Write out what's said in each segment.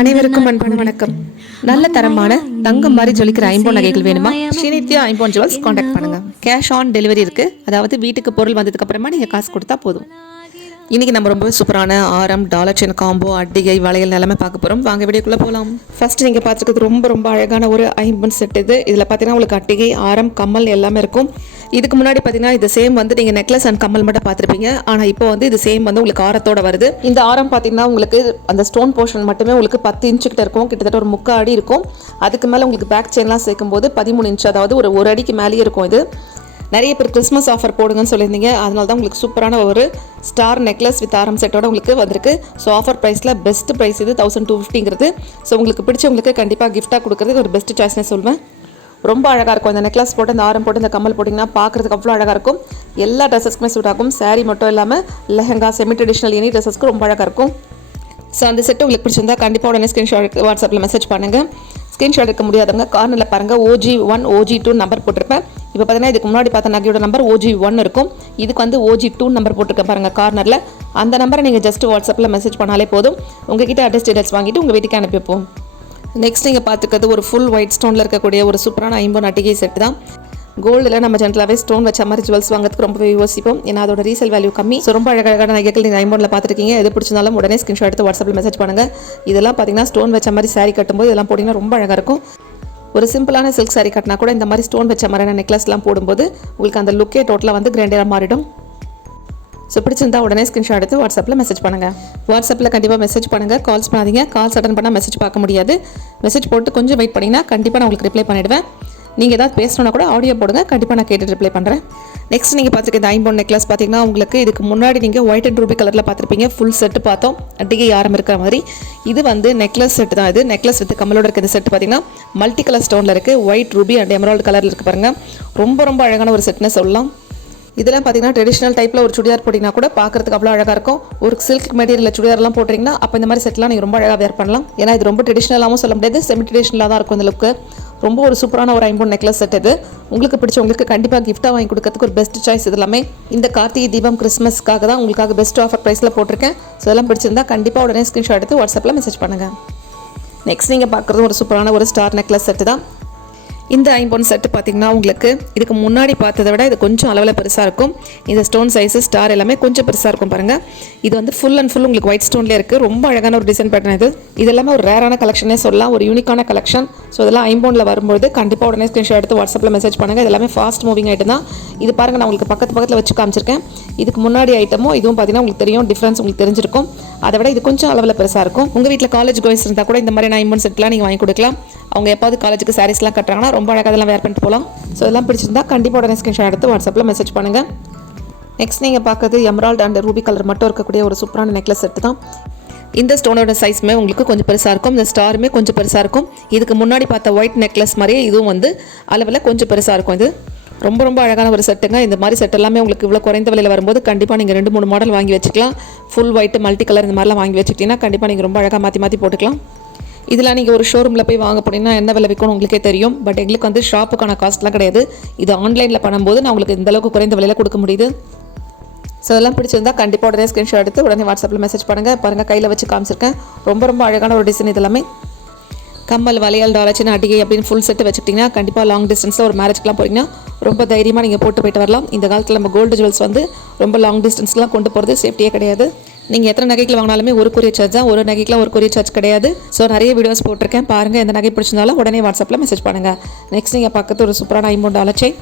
அனைவருக்கும் அன்பான வணக்கம். நல்ல தரமான தங்கம் மாதிரி ஜொலிக்கிற ஐம்போன் நகைகள் வேணுமா? ஸ்ரீநித்யா ஐம்போன் ஜுவல்ஸ் காண்டாக்ட் பண்ணுங்க. கேஷ் ஆன் டெலிவரி இருக்கு. அதாவது வீட்டுக்கு பொருள் வந்ததுக்கு அப்புறமா நீங்க காசு கொடுத்தா போதும். இன்றைக்கி நம்ம ரொம்ப சூப்பரான ஆரம் டாலர் செயின் காம்போ அட்டிகை வளையல் எல்லாமே பார்க்க போகிறோம் வாங்க வீடியோக்குள்ளே போகலாம் ஃபர்ஸ்ட் நீங்கள் பார்த்துருக்கிறது ரொம்ப ரொம்ப அழகான ஒரு ஐம்பன் செட் இது. இதில் பார்த்தீங்கன்னா உங்களுக்கு அட்டிகை ஆரம் கம்மல் எல்லாமே இருக்கும். இதுக்கு முன்னாடி பார்த்தீங்கன்னா இது சேம் வந்து நீங்கள் நெக்லஸ் அண்ட் கம்மல் மட்டும் பார்த்துருப்பீங்க. ஆனால் இப்போ வந்து இது சேம் வந்து உங்களுக்கு ஆரத்தோட வருது. இந்த ஆரம் பார்த்தீங்கன்னா உங்களுக்கு அந்த ஸ்டோன் போர்ஷன் மட்டுமே உங்களுக்கு பத்து இன்ச்சு கிட்ட இருக்கும். கிட்டத்தட்ட ஒரு முக்கால் அடி இருக்கும். அதுக்கு மேலே உங்களுக்கு பேக் செயின்லாம் சேர்க்கும்போது பதிமூணு இன்ச் அதாவது ஒரு ஒரு அடிக்கு மேலேயே இருக்கும் இது. நிறைய பேர் கிறிஸ்மஸ் ஆஃபர் போடுங்கன்னு சொல்லியிருந்தீங்க. அதனால தான் உங்களுக்கு சூப்பரான ஒரு ஸ்டார் நெக்லஸ் வித் ஆரம் செட்டோட உங்களுக்கு வந்திருக்கு. ஸோ ஆஃபர் ப்ரைஸில் பெஸ்ட் ப்ரைஸ் இது தௌசண்ட் டூ ஃபிஃப்டிங்கிறது ஸோ உங்களுக்கு பிடிச்சவங்களுக்கு கண்டிப்பாக கிஃப்ட்டாக கொடுக்குறது ஒரு பெஸ்ட் சாய்ஸ்னே சொல்வேன். ரொம்ப அழகாக இருக்கும் இந்த நெக்லஸ் போட்டு இந்த ஆரம் போட்டு இந்த கம்மல் போட்டிங்கன்னா பார்க்குறதுக்கு அவ்வளோ அழகாக இருக்கும். எல்லா ட்ரெஸ்ஸஸ்க்குமே சூட் ஆகும். Saree மட்டும் இல்லாமல் லெஹங்கா செமி ட்ரெடிஷ்னல் எனி ட்ரெஸ்ஸஸ்க்கு ரொம்ப அழகாக இருக்கும். ஸோ அந்த செட்டு உங்களுக்கு பிடிச்சிருந்தா கண்டிப்பாக உடனே ஸ்க்ரீன்ஷாட் வாட்ஸ்அப்பில் மெசேஜ் பண்ணுங்கள் ஸ்க்ரீன்ஷாட் எடுக்க முடியாதவங்க கார்னரில் பாருங்கள் OG one OG two number போட்டிருப்பேன். இப்போ பார்த்தீங்கன்னா இதுக்கு முன்னாடி பார்த்த நகையோட நம்பர் ஓஜி ஒன் இருக்கும். இதுக்கு வந்து ஓஜி டூ நம்பர் போட்டிருக்கேன் பாருங்கள் கார்னரில் அந்த நம்பரை நீங்கள் ஜஸ்ட் வாட்ஸ்அப்பில் மெசேஜ் பண்ணாலே போதும். உங்ககிட்ட அட்ரஸ் டீடைல்ஸ் வாங்கிட்டு உங்கள் வீட்டுக்கு அனுப்பிப்போம் நெக்ஸ்ட் நீங்கள் பார்த்துக்கிறது ஒரு ஃபுல் ஒயிட் ஸ்டோனில் இருக்கக்கூடிய ஒரு சூப்பரான ஐம்பது நட்டிகை செட் தான். கோல்டில் நம்ம ஜென்ரலாகவே ஸ்டோன் வச்ச மாதிரி ஜுவல்ஸ் வாங்குறதுக்கு ரொம்பவே யோசிப்போம். ஏன்னா அதோட ரீசேல் வேல்யூ கம்மி. ஸோ ரொம்ப அழகழகான நகைகள் நீங்கள் ஐம்பொன்னில் பார்த்துருக்கீங்க. எது பிடிச்சிருந்தாலும் உடனே ஸ்கிரீன்ஷாட் எடுத்து வாட்ஸ்அப்பில் மெசேஜ் பண்ணுங்கள் இதெல்லாம் பார்த்தீங்கன்னா ஸ்டோன் வச்ச மாதிரி சாரி கட்டும்போது இதெல்லாம் போட்டிங்கன்னா ரொம்ப அழகாக இருக்கும். ஒரு சிம்பிளான சில்க் சாரி கட்டினா கூட இந்த மாதிரி ஸ்டோன் வச்ச மாதிரியான நெக்லஸ்லாம் போடும்போது உங்களுக்கு அந்த லுக்கே டோட்டலாக வந்து கிராண்டியாக மாறிடும். ஸோ பிடிச்சிருந்தா உடனே ஸ்க்ரீன்ஷாட் எடுத்து வாட்ஸ்அப்பில் மெசேஜ் பண்ணுங்கள் வாட்ஸ்அப்பில் கண்டிப்பாக மெசேஜ் பண்ணுங்கள் கால்ஸ் பண்ணாதீங்க. கால்ஸ் அட்டன் பண்ணால் மெசேஜ் பார்க்க முடியாது. மெசேஜ் போட்டு கொஞ்சம் வெயிட் பண்ணிங்கன்னா கண்டிப்பாக நான் உங்களுக்கு ரிப்ளை பண்ணிவிடுவேன் நீங்கள் ஏதாவது பேசணுன்னா கூட ஆடியோ போடுங்க. கண்டிப்பாக நான் கேட்டு ரிப்ளை பண்ணுறேன் நெக்ஸ்ட் நீங்கள் பார்த்துருக்க இந்த ஐம்பொன் நெக்லஸ் பார்த்தீங்கன்னா உங்களுக்கு இதுக்கு முன்னாடி நீங்கள் ஒயிட் அண்ட் ரூபி கலரில் பார்த்துருப்பீங்க. ஃபுல் செட்டு பார்த்தோம். அட்டிகை ஆரம் இருக்கிற மாதிரி. இது வந்து நெக்லஸ் செட்டு தான் இது. நெக்லஸ் வித் கமலோட இருக்க இந்த செட் பார்த்தீங்கன்னா மல்டி கலர் ஸ்டோனில் இருக்குது ஒயிட் ரூபி அண்ட் எமரால்டு கலரில் இருக்குது பாருங்கள் ரொம்ப ரொம்ப அழகான ஒரு செட்னு சொல்லலாம். இதெல்லாம் பார்த்தீங்கன்னா ட்ரெடிஷ்னல் டைப்பில் ஒரு சுடிதார் போட்டிங்கன்னா கூட பார்க்குறதுக்கு அவ்வளோ அழகாக இருக்கும். ஒரு சில்க் மெட்டீரியல் சுடிதார்லாம் போட்டிங்கன்னா அப்போ இந்த மாதிரி செட்லாம் நீங்கள் ரொம்ப அழகாக வேர் பண்ணலாம். ஏன்னா இது ரொம்ப ட்ரெடிஷ்னலாகவும் சொல்ல முடியாது. செமி ட்ரெடிஷ்னலாக தான் இருக்கும் இந்த லுக்கு ரொம்ப ஒரு சூப்பரான ஒரு ஐம்பொன் நெக்லஸ் செட் இது. உங்களுக்கு பிடிச்சவங்களுக்கு கண்டிப்பாக கிஃப்ட்டாக வாங்கி கொடுக்கறதுக்கு ஒரு பெஸ்ட் சாய்ஸ் இது எல்லாமே இந்த கார்த்திகை தீபம் கிறிஸ்மஸ்க்காக தான் உங்களுக்காக பெஸ்ட் ஆஃபர் ப்ரைஸில் போட்டிருக்கேன். ஸோ இதெல்லாம் பிடிச்சிருந்தா கண்டிப்பாக உடனே ஸ்க்ரீன்ஷாட் எடுத்து வாட்ஸ்அப்பில் மெசேஜ் பண்ணுங்கள் நெக்ஸ்ட் நீங்கள் பார்க்குறது ஒரு சூப்பரான ஒரு ஸ்டார் நெக்லஸ் செட்டு தான். இந்த ஐம்பொன் செட்டு பார்த்தீங்கன்னா உங்களுக்கு இதுக்கு முன்னாடி பார்த்ததை விட இது கொஞ்சம் அளவில் பெருசாக இருக்கும். இந்த ஸ்டோன் சைஸு ஸ்டார் எல்லாமே கொஞ்சம் பெருசாக இருக்கும் பாருங்கள் இது வந்து ஃபுல் அண்ட் ஃபுல் உங்களுக்கு ஒயிட் ஸ்டோன்லேயே இருக்குது ரொம்ப அழகான ஒரு டிசைன் பேட்டர்ன் இது. இதெல்லாமே ஒரு ரேரான கலெக்ஷனே சொல்லலாம். ஒரு யூனிக்கான கலெக்ஷன் ஸோ இதெல்லாம் ஐம்பொனில் வரும்போது கண்டிப்பாக உடனே ஸ்க்ரீன்ஷாட் எடுத்து வாட்ஸ்அப்பில் மெசேஜ் பண்ணுங்கள் இதெல்லாமே ஃபாஸ்ட் மூவிங் ஐட்டம் தான். இது பாருங்கள் நான் உங்களுக்கு பக்கத்து பக்கத்தில் வச்சு காமிச்சிருக்கேன். இதுக்கு முன்னாடி ஐட்டமும் இதுவும் பார்த்தீங்கன்னா உங்களுக்கு தெரியும். டிஃப்ரென்ஸ் உங்களுக்கு தெரிஞ்சிருக்கும். அதை விட இது கொஞ்சம் அளவில் பெருசாக இருக்கும். உங்கள் வீட்டில் காலேஜ் கோய்ஸ் இருந்தால் கூட இந்த மாதிரி ஐம்பன் செட்லாம் நீங்கள் வாங்கி கொடுக்கலாம். அவங்க எப்பாவது காலேஜுக்கு சாரீஸ்லாம் கட்டுறாங்கன்னா ரொம்ப அழகாக அதெல்லாம் வேர் பண்ணிட்டு போகலாம் ஸோ இதெல்லாம் பிடிச்சிருந்தா கண்டிப்பாக உடனே ஸ்கிரீன்ஷாட் எடுத்து வாட்ஸ்அப்பில் மெசேஜ் பண்ணுங்கள் நெக்ஸ்ட் நீங்கள் பார்க்குறது எமரால்டு அண்ட் ரூபி கலர் மட்டும் இருக்கக்கூடிய ஒரு சூப்பரான நெக்லஸ் செட்டு தான். இந்த ஸ்டோனோட சைஸுமே உங்களுக்கு கொஞ்சம் பெருசாக இருக்கும். இந்த ஸ்டாருமே கொஞ்சம் பெருசாக இருக்கும். இதுக்கு முன்னாடி பார்த்த ஒயிட் நெக்லஸ் மாதிரியே இதுவும் வந்து அளவில் கொஞ்சம் பெருசாக இருக்கும் இது. ரொம்ப ரொம்ப அழகான ஒரு செட்டுங்க இந்த மாதிரி செட் எல்லாமே உங்களுக்கு இவ்வளோ குறைந்த விலையில் வரும்போது கண்டிப்பாக நீங்கள் ரெண்டு மூணு மாடல் வாங்கி வச்சுக்கலாம். ஃபுல் ஒயிட் மல்டி கலர் இந்த மாதிரிலாம் வாங்கி வச்சுக்கிட்டிங்கன்னா கண்டிப்பாக நீங்கள் ரொம்ப அழகாக மாற்றி மாற்றி போட்டுக்கலாம். இதெல்லாம் நீங்கள் ஒரு ஷோரூமில் போய் வாங்க போனீங்கன்னா என்ன விலை விற்கணும் உங்களுக்கே தெரியும். பட் எங்களுக்கு வந்து ஷாப்புக்கான காஸ்ட்லாம் கிடையாது. இது ஆன்லைனில் பண்ணும்போது நான் உங்களுக்கு இந்த அளவுக்கு குறைந்த விலையில் கொடுக்க முடியுது. ஸோ அதெல்லாம் பிடிச்சிருந்தா கண்டிப்பாக உடனே ஸ்க்ரீன்ஷாட் எடுத்து உடனே வாட்ஸ்அப்பில் மெசேஜ் பண்ணுங்கள் பாருங்கள் கையில் வச்சு காமிச்சிருக்கேன். ரொம்ப ரொம்ப அழகான ஒரு டிசைன் இதெல்லாமே. கம்மல் வளையல் டாலச்சின் அடிகை அப்படின்னு ஃபுல் செட்டு வச்சுக்கிட்டிங்கன்னா கண்டிப்பாக லாங் டிஸ்டன்ஸில் ஒரு மேரேஜ்க்குலாம் போகிறீங்கன்னா ரொம்ப தைரியமாக நீங்கள் போட்டு போயிட்டு வரலாம். இந்த காலத்தில் நம்ம கோல்டு ஜுவல்ஸ் வந்து ரொம்ப லாங் டிஸ்டன்ஸ்லாம் கொண்டு போகிறது சேஃப்டியே கிடையாது. நீங்கள் எத்தனை நகைகள் வாங்கினாலுமே ஒரு கொரியர் சார்ஜ் தான். ஒரு நகைக்கெலாம் ஒரு கொரியர் சார்ஜ் கிடையாது. ஸோ நிறைய வீடியோஸ் போட்டிருக்கேன். பாருங்கள் எந்த நகை பிடிச்சிருந்தாலும் உடனே வாட்ஸ்அப்பில் மெசேஜ் பண்ணுங்கள் நெக்ஸ்ட் நீங்கள் பக்கத்து ஒரு சூப்பரான ஐம்பது டாலர் செயின்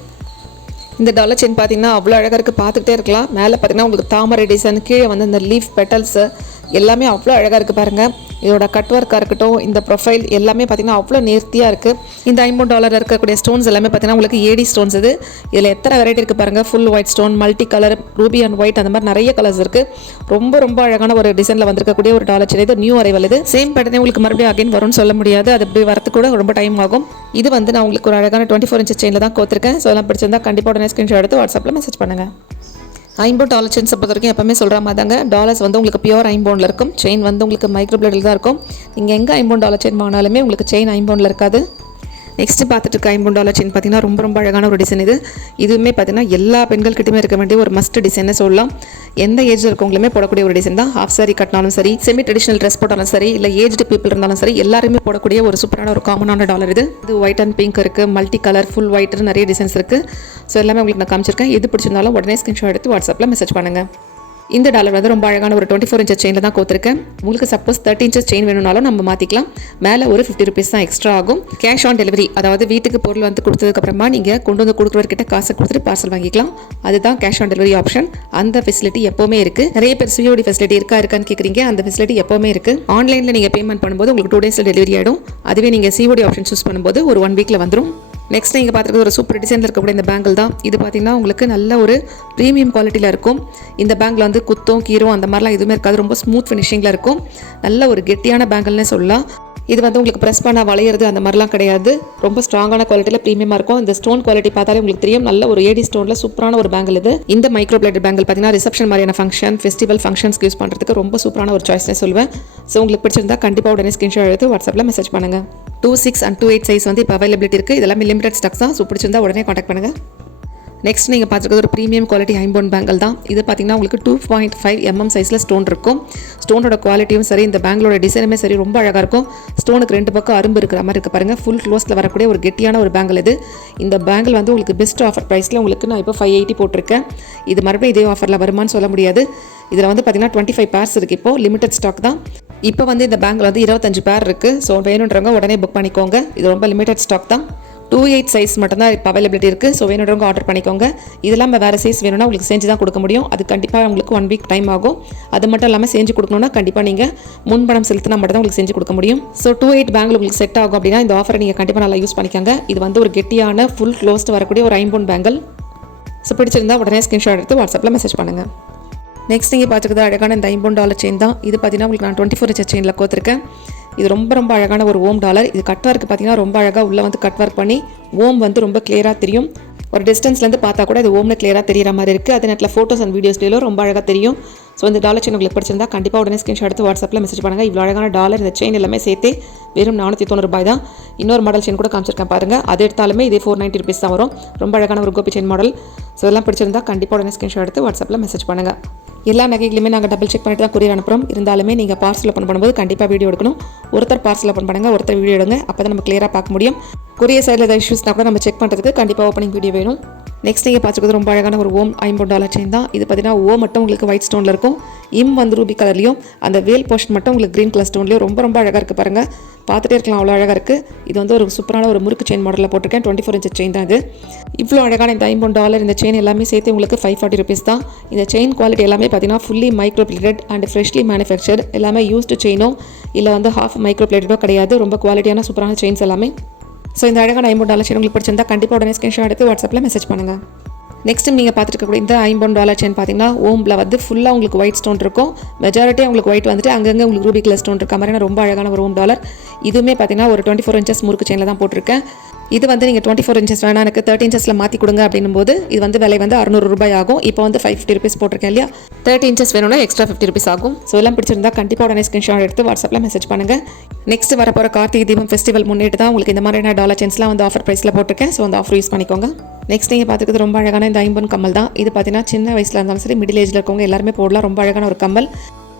இந்த டாலர் செயின் பார்த்தீங்கன்னா அவ்வளோ அழகாக இருக்குது பார்த்துக்கிட்டே இருக்கலாம். மேலே பார்த்தீங்கன்னா உங்களுக்கு தாமரை டிசைன் கீழே வந்து இந்த லீஃப் பெட்டல்ஸு எல்லாமே அவ்வளோ அழகாக இருக்குது பாருங்கள் இதோட கட் ஒர்க்காக இருக்கட்டும் இந்த ப்ரொஃபைல் எல்லாமே பார்த்தீங்கன்னா அவ்வளோ நேர்த்தியாக இருக்குது இந்த ஐம்பது டாலர் இருக்கக்கூடிய ஸ்டோன்ஸ் எல்லாமே பார்த்தீங்கன்னா உங்களுக்கு ஏடி ஸ்டோன்ஸ் இது. இதில் எத்தனை வெரைட்டி இருக்குது பாருங்கள் full white stone multi colour ruby and white அந்த மாதிரி நிறைய கலர்ஸ் இருக்குது ரொம்ப ரொம்ப அழகான ஒரு டிசைனில் வந்திருக்கக்கூடிய ஒரு டாலர் இது. நியூ அரைவல் இது. சேம் பேட்டர்னே உங்களுக்கு மறுபடியும் அகைன் வரும்னு சொல்ல முடியாது. அது அப்படி வரத்துக்கு கூட ரொம்ப டைம் ஆகும். இது வந்து நான் உங்களுக்கு ஒரு அழகான டுவெண்ட்டி ஃபோர் இன்ச் செயினில் தான் கோத்திருக்கேன். ஸோ எல்லாம் பிடிச்சிருந்தா கண்டிப்பாக உடனே ஸ்க்ரீன்ஷாட் எடுத்து வாட்ஸ்அப்பில் மெசேஜ் பண்ணுங்கள் ஐம்போன் டாலர் செயின்ஸை பொறுத்த வரைக்கும் எப்பவுமே சொல்கிற மாதிரி தாங்க டாலர்ஸ் வந்து உங்களுக்கு பியூர் ஐம்போனில் இருக்கும். செயின் வந்து உங்களுக்கு மைக்ரோ பிளடில் தான் இருக்கும். நீங்கள் எங்கே ஐம்போன் டாலர் செயின் வாங்கினாலுமே உங்களுக்கு செயின் ஐம்போனில் இருக்காது. நெக்ஸ்ட் பார்த்துட்டு கைம்புண்டால செயின் பார்த்தீங்கன்னா ரொம்ப ரொம்ப அழகான ஒரு டிசைன் இது. இதுவுமே பார்த்தீங்கன்னா எல்லா பெண்கள்கிட்டயுமே இருக்க வேண்டிய ஒரு மஸ்ட் டிசைன்னு சொல்லலாம். எந்த ஏஜில் இருக்கவங்களுமே போடக்கூடிய ஒரு டிசைன் தான். ஹாஃப் சாரி கட்டினாலும் சரி செமி ட்ரெடிஷனல் ட்ரெஸ் போட்டாலும் சரி இல்லை ஏஜ்டு பீப்பிள் இருந்தாலும் சரி எல்லாருமே போடக்கூடிய ஒரு சூப்பரான ஒரு காமனான டாலர் இது. இது ஒயிட் அண்ட் பிங்க் இருக்குது மல்டி கலர் ஃபுல் ஒயிட்னு நிறைய டிசைன்ஸ் இருக்குது ஸோ எல்லாமே உங்களுக்கு நான் காமிச்சிருக்கேன். எது பிடிச்சிருந்தாலும் உடனே ஸ்கிரீன்ஷாட் எடுத்து வாட்ஸ்அப்பில் மெசேஜ் பண்ணுங்கள் இந்த டாலர் வந்து ரொம்ப அழகான ஒரு டுவெண்ட்டி ஃபோர் இன்ச்சஸ் செயினில் தான் கொடுத்துருக்கேன் உங்களுக்கு சப்போஸ் தேர்ட்டி இன்ச்சஸ் செயின் வேணும்னாலும் நம்ம மாற்றிக்கலாம் மேலே ஒரு ஃபிஃப்டி ருபீஸ் தான் எக்ஸ்ட்ரா ஆகும். கேஷ் ஆன் டெலிவரி அதாவது வீட்டுக்கு பொருள் வந்து கொடுத்ததுக்கப்புறமா நீங்கள் கொண்டு வந்து கொடுக்குறவர்கிட்ட காசை கொடுத்துட்டு பார்சல் வாங்கிக்கலாம். அதுதான் கேஷ் ஆன் டெலிவரி ஆப்ஷன் அந்த ஃபெசிலிட்டி எப்போவுமே இருக்குது நிறைய பேர் சிஓடி ஃபெசிலிட்டி இருக்கா இருக்கான்னு கேட்குறீங்க அந்த ஃபெசிலிட்டி எப்போவுமே இருக்குது ஆன்லைனில் நீங்கள் பேமெண்ட் பண்ணும்போது உங்களுக்கு டூ டேஸில் டெலிவரி ஆகிடும் அதுவே நீங்கள் சிஓடி ஆப்ஷன் சூஸ் பண்ணும்போது ஒரு ஒன் வீக்கில் வந்துடும் நெக்ஸ்ட் நீங்கள் பார்த்துருக்கிறது ஒரு சூப்பர் டிசைனில் இருக்கக்கூடிய இந்த பேங்கிள் தான். இது பார்த்தீங்கன்னா உங்களுக்கு நல்ல ஒரு ப்ரீமியம் குவாலிட்டியில் இருக்கும். இந்த பேங்கில் வந்து குத்தம் கீரும் அந்த மாதிரிலாம் எதுவுமே இருக்காது. ரொம்ப ஸ்மூத் ஃபினிஷிங்கில் இருக்கும். நல்ல ஒரு கெட்டியான பேங்கிள்னே சொல்லலாம். இது வந்து உங்களுக்கு ப்ரெஸ் பண்ணால் வளையிறது அந்த மாதிரிலாம் கிடையாது. ரொம்ப ஸ்ட்ராங்கான குவாலிட்டியில் ப்ரீமியமாக இருக்கும். இந்த ஸ்டோன் குவாலிட்டி பார்த்தாலே உங்களுக்கு தெரியும். நல்ல ஒரு ஏடி ஸ்டோனில் சூப்பரான ஒரு பேங்கிள் இது. இந்த மைக்ரோ பிளேட்டட் பேங்கிள் பார்த்தீங்கன்னா ரிசப்ஷன் மாதிரியான ஃபங்க்ஷன் ஃபெஸ்டிவல் ஃபங்க்ஷன்ஸ்க்கு யூஸ் பண்ணுறதுக்கு ரொம்ப சூப்பரான ஒரு சாய்ஸ்னே சொல்லுவேன். ஸோ உங்களுக்கு பிடிச்சிருந்தா கண்டிப்பாக உடனே ஸ்கிரீன்ஷாட் எடுத்து வாட்ஸ்அப்பில் மெசேஜ் பண்ணுங்கள் two six and two eight size வந்து இப்போ அவைலபிலிட்டி இருக்குது இதெல்லாம் லிமிடெட் ஸ்டாக்ஸ் தான். ஸோ பிடிச்சிருந்தா உடனே காண்டாக்ட் பண்ணுங்கள் நெக்ஸ்ட் நீங்கள் பார்த்துருக்கிறது ஒரு ப்ரீமியம் குவாலிட்டி ஐம்போன் பேங்கிள் தான். இது பார்த்தீங்கன்னா உங்களுக்கு டூ பாயிண்ட் ஃபைவ் எம்எம் சைஸில் ஸ்டோன் இருக்கும். ஸ்டோனோட குவாலிட்டியும் சரி இந்த பேங்கிளோட டிசைனுமே சரி ரொம்ப அழகாக இருக்கும். ஸ்டோனுக்கு ரெண்டு பக்கம் அரும்பு இருக்கிற மாதிரி இருக்குது பாருங்கள் ஃபுல் க்ளோஸில் வரக்கூடிய ஒரு கெட்டியான ஒரு பேங்கிள் இது. இந்த பேங்கிள் வந்து உங்களுக்கு பெஸ்ட் ஆஃபர் ப்ரைஸில் உங்களுக்கு நான் இப்போ ஃபைவ் எயிட்டி போட்டிருக்கேன். இது மறுபடியும் இதே ஆஃபரில் வருமான்னு சொல்ல முடியாது. இதில் வந்து பார்த்தீங்கன்னா டுவெண்ட்டி ஃபைவ் பேர்ஸ் இருக்குது இப்போது லிமிடெட் ஸ்டாக் தான். இப்போ வந்து இந்த பேங்கில் வந்து இருபத்தஞ்சு பேர் இருக்குது ஸோ வேணுன்றவங்க உடனே புக் பண்ணிக்கோங்க. இது ரொம்ப லிமிடெட் ஸ்டாக் தான். டூ எயிட் சைஸ் மட்டும்தான் இப்போ அவைலபிலிட்டி இருக்குது ஸோ வேணுன்றவங்க ஆர்டர் பண்ணிக்கோங்க. இதெல்லாம் வேறு சைஸ் வேணும்னா உங்களுக்கு செஞ்சு தான் கொடுக்க முடியும். அது கண்டிப்பாக உங்களுக்கு ஒன் வீக் டைம் ஆகும். அது மட்டும் இல்லாமல் செஞ்சு கொடுக்கணும்னா கண்டிப்பாக நீங்கள் முன்பணம் செலுத்தினா மட்டும் தான் உங்களுக்கு செஞ்சு கொடுக்க முடியும். ஸோ டூ எயிட் பேங்கில் உங்களுக்கு செட் ஆகும் அப்படின்னா இந்த ஆஃபரை நீங்கள் கண்டிப்பாக நல்லா யூஸ் பண்ணிக்கோங்க. இது வந்து ஒரு கெட்டியான ஃபுல் க்ளோஸ்ட் வரக்கூடிய ஒரு ஐம்பொன் பேங்கல் ஸோ பிடிச்சிருந்தா உடனே ஸ்க்ரீன்ஷாட் எடுத்து வாட்ஸ்அப்பில் மெசேஜ் பண்ணுங்கள் நெக்ஸ்ட் நீங்கள் பார்த்துக்கிறது அழகான இந்த ஐம்பொன் டாலர் செயின் தான். இது பார்த்தீங்கன்னா உங்களுக்கு நான் டுவெண்ட்டி ஃபோர் இன்ச் செயினில் கோத்துருக்கேன். இது ரொம்ப ரொம்ப அழகான ஒரு ஓம் டாலர். இது கட் ஒர்க் பார்த்தீங்கன்னா ரொம்ப அழகாக உள்ளே வந்து கட் ஒர்க் பண்ணி ஓம் வந்து ரொம்ப கிளியராக தெரியும். ஒரு டிஸ்டன்ஸ்லேருந்து பார்த்தா கூட இது ஓம்னு கிளியராக தெரியிற மாதிரி இருக்குது அதே நேரத்தில் ஃபோட்டோஸ் அண்ட் வீடியோஸ்லேயும் ரொம்ப அழகாக தெரியும். ஸோ இந்த டாலர் செயின் உங்களுக்கு பிடிச்சிருந்தா கண்டிப்பாக உடனே ஸ்கிரீன்ஷாட் எடுத்து வாட்ஸ்அப்பில் மெசேஜ் பண்ணுங்கள் இவ்வளோ அழகான டாலர் இந்த செயின் எல்லாமே சேர்த்து வெறும் நானூற்றி தொண்ணூறு ரூபாய் தான். இன்னொரு மாடல் செயின் கூட காமிச்சிருக்கேன் பாருங்கள் அது எடுத்தாலுமே இதே ஃபோர் நைன்ட்டி ருபீஸ் தான் வரும். ரொம்ப அழகான ஒரு கோபி செயின் மாடல் ஸோ இதெல்லாம் பிடிச்சிருந்தா கண்டிப்பாக உடனே ஸ்கிரீன்ஷாட் எடுத்து வாட்ஸ்அப்பில் மெசேஜ் பண்ணுங்கள் எல்லா நகைகளுமே நாங்கள் டபுள் செக் பண்ணிட்டு தான் கொரியர் அனுப்புகிறோம் இருந்தாலுமே நீங்கள் பார்சல் ஓப்பன் பண்ணும்போது கண்டிப்பாக வீடியோ எடுக்கணும். ஒருத்தர் பார்சல் ஓப்பன் பண்ணுங்கள் ஒருத்தர் வீடியோ எடுங்க. அப்போ தான் நம்ம கிளியராக பார்க்க முடியும். கொரியர் சைடில் ஏதாவது இஷ்யூஸ்னா கூட நம்ம செக் பண்ணுறதுக்கு கண்டிப்பாக ஓப்பனிங் வீடியோ வேணும். நெக்ஸ்ட் நீங்கள் பார்த்துக்கிறது ரொம்ப அழகான ஒரு ஓம் ஐம்பது டாலர் செயின் தான். இது பார்த்தீங்கன்னா ஓ மட்டும் உங்களுக்கு ஒயிட் ஸ்டோனில் இருக்கும். இம் வந்து ரூபி கலர்லையும் அந்த வேல் போர்ஷன் மட்டும் உங்களுக்கு க்ரீன் கலர் ஸ்டோன்லையும் ரொம்ப ரொம்ப அழகாக இருக்குது பாருங்கள் பார்த்துட்டே இருக்கலாம். அவ்வளோ அழகாக இருக்குது இது வந்து ஒரு சூப்பரான ஒரு முறுக்கு செயின் மாடலில் போட்டிருக்கேன். டுவெண்ட்டி ஃபோர் இன்ச் செயின் தான் இது. இவ்வளோ அழகான இந்த ஐம்பது டாலர் இந்த செயின் எல்லாமே சேர்த்து உங்களுக்கு ஃபைவ் ஃபார்ட்டி ருபீஸ் தான். இந்த செயின் குவாலிட்டி எல்லாமே பார்த்தீங்கன்னா fully micro plated and freshly manufacture எல்லாமே யூஸ்டு செயினோ இல்லை வந்து ஹாஃப் மைக்ரோ பிளேட்டடோ கிடையாது. ரொம்ப குவாலிட்டியான சூப்பரான செயின்ஸ் எல்லாமே. ஸோ இந்த அழகான ஐம்பது டாலர் செயின் உங்களுக்கு பிடிச்சிருந்தா கண்டிப்பாக உடனே ஸ்கிரீன்ஷாட் எடுத்து வாட்ஸ்அப்பில் மெசேஜ் பண்ணுங்கள் நெக்ஸ்ட் நீங்கள் பார்த்துருக்கக்கூடிய இந்த ஐம்பது டாலர் செயின் பார்த்தீங்கன்னா ஓம்பில் வந்து ஃபுல்லாக உங்களுக்கு ஒயிட் ஸ்டோன் இருக்கும். மெஜாரிட்டி உங்களுக்கு ஒயிட் வந்துட்டு அங்கங்கே உங்களுக்கு ரூபி கலர் ஸ்டோன் இருக்க மாதிரி ரொம்ப அழகான ஒரு ஓம் டாலர் இதுவுமே பார்த்தீங்கன்னா ஒரு டுவெண்ட்டி ஃபோர் இன்ச்சஸ் முறுக்கு செயினில் தான் போட்டிருக்கேன். இது வந்து நீங்கள் டுவெண்ட்டி ஃபோர் இன்ச்சஸ் வேணா எனக்கு தேர்ட்டி இன்ச்சஸில் மாற்றி கொடுங்க அப்படின்னும் போது இது வந்து விலை வந்து அறுநூறு ரூபாய் ஆகும். இப்போ வந்து ஃபைவ் ஃபிஃப்டி ருபீஸ் போட்டிருக்கேன் இல்லையா? தேர்ட்டி இன்ச்சஸ் வேணும்னா எக்ஸ்ட்ரா ஃபிஃப்டி ருபீஸ் ஆகும். ஸோ எல்லாம் பிடிச்சிருந்தா கண்டிப்பாக உடனே ஸ்கிரீன்ஷாட் எடுத்து வாட்ஸ்அப்பில் மெசேஜ் பண்ணுங்கள் நெக்ஸ்ட் வரப்போகிற கார்த்திகை தீபம் ஃபெஸ்டிவல் முன்னிட்டு தான் உங்களுக்கு இந்த மாதிரியான டாலர் சென்ஸ்லாம் வந்து ஆஃபர் ப்ரைஸில் போட்டிருக்கேன். ஸோ அந்த ஆஃபர் யூஸ் பண்ணிக்கோங்க. நெக்ஸ்ட் நீங்கள் பார்த்துக்கிறது ரொம்ப அழகான இந்த ஐம்பன் கம்மல் தான். இது பார்த்தீங்கன்னா சின்ன வயசில் இருந்தாலும் சரி மிடில் ஏஜில் இருக்கவங்க எல்லாருமே போடலாம். ரொம்ப அழகான ஒரு கம்மல்.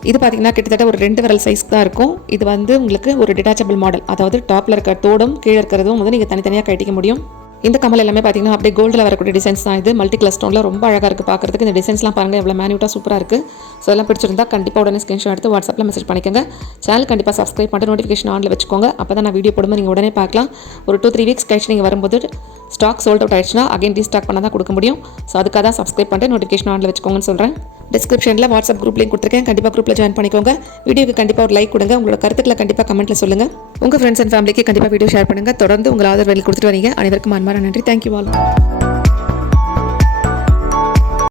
இது பார்த்தீங்கன்னா கிட்டத்தட்ட ஒரு ரெண்டு விரல் சைஸ் தான் இருக்கும். இது வந்து உங்களுக்கு ஒரு டிட்டாச்சபிள் மாடல் அதாவது டாப்பில் இருக்க தோடும் கீழே இருக்கிறதும் வந்து நீங்கள் தனித்தனியாக கட்டிக்க முடியும். இந்த கமல் எல்லாமே பார்த்தீங்கன்னா அப்படியே கோல்டில் வரக்கூடிய டிசைன்ஸ் தான் இது. மல்டி கலர் ஸ்டோனில் ரொம்ப அழகாக இருக்குது பார்க்குறதுக்கு இந்த டிசைன்ஸ்லாம் பாருங்கள் எவ்வளோ மேனியூட்டாக சூப்பராக இருக்குது ஸோ எல்லாம் பிடிச்சிருந்தா கண்டிப்பாக உடனே ஸ்க்ரீன்ஷாட் எடுத்து வாட்ஸ்அப்பில் மெசேஜ் பண்ணிக்கோங்க. சேனல் கண்டிப்பாக சப்ஸ்கிரைப் பண்ணிட்டு நோட்டிஃபிகேஷன் ஆனில் வச்சுக்கோங்க. அப்போ தான் நான் வீடியோ போடும்போது நீங்கள் உடனே பார்க்கலாம். ஒரு டூ த்ரீ வீக்ஸ் கழிச்சு நீங்கள் வரும்போது ஸ்டாக் சோல்ட் அவுட் ஆயிடுச்சுன்னா அகைன் ரீஸ்டாக் பண்ணால் தான் கொடுக்க முடியும். ஸோ அதுக்காக தான் சப்ஸ்கிரைப் பண்ணிட்டு நோட்டிஃபிகேஷன் ஆனில் வச்சுக்கோங்கன்னு சொல்கிறேன் டிஸ்கிரிப்ஷனில் வாட்ஸ்அப் குரூப் லிங்க் கொடுத்துருக்கேன். கண்டிப்பாக குரூப்பில் ஜாயின் பண்ணிக்கோங்க. வீடியோக்கு கண்டிப்பாக ஒரு லைக் கொடுங்க. உங்களோட கருத்துக்களை கண்டிப்பாக கமெண்ட்டில் சொல்லுங்கள் உங்கள் ஃப்ரெண்ட்ஸ் அண்ட் ஃபேமிலிக்கு கண்டிப்பாக வீடியோ ஷேர் பண்ணுங்கள் தொடர்ந்து உங்கள் ஆதரவு வெளி கொடுத்துட்டு வரீங்க அனைவருக்கும் அன்பான நன்றி. Thank you all